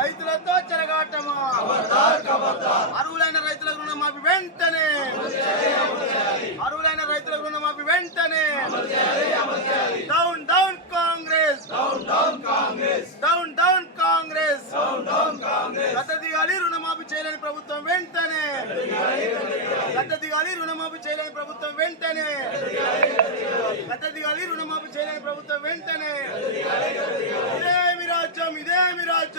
రైతులతో చెరగాటమా? అర్హులైన రైతులకు రుణమాఫీ వెంటనే. అర్హులైన రైతులకు రుణమాఫీ వెంటనే. Down down Congress. Down down Congress. గత దిగాలి రుణమాఫీ చేయలేని ప్రభుత్వం వెంటనే. గత దిగాలి రుణమాఫీ చేయలేని ప్రభుత్వం వెంటనే. గత దిగాలి రుణమాఫీ చేయలేని ప్రభుత్వం వెంటనే.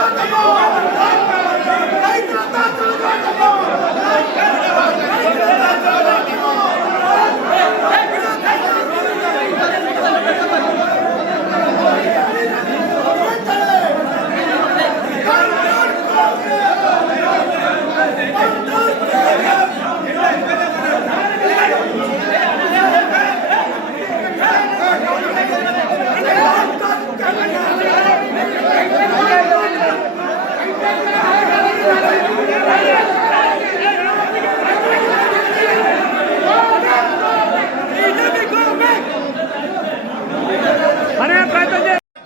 Come on!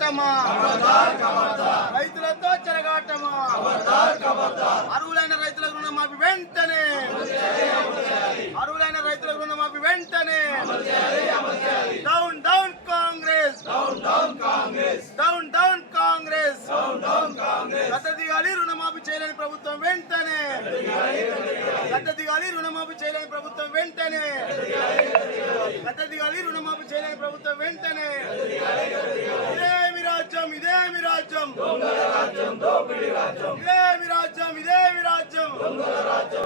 చెరగాటమా రైతులతో చెరగాటమా? అరువులైన రైతుల రుణమాఫీ వెంటనే. అరువులైన రైతుల రుణమాఫీ వెంటనే. Down down Congress. Down down Congress. గత దిగాలి రుణమాఫీ చేయలేని ప్రభుత్వం వెంటనే. గత దిగాలి రుణమాఫీ చేయలేని ప్రభుత్వం వెంటనే. గత దిగాలి రుణమాఫీ చేయలేని ప్రభుత్వం వెంటనే. రాజ్యం. ఇదేమి రాజ్యం ఇదేమి రాజ్యం.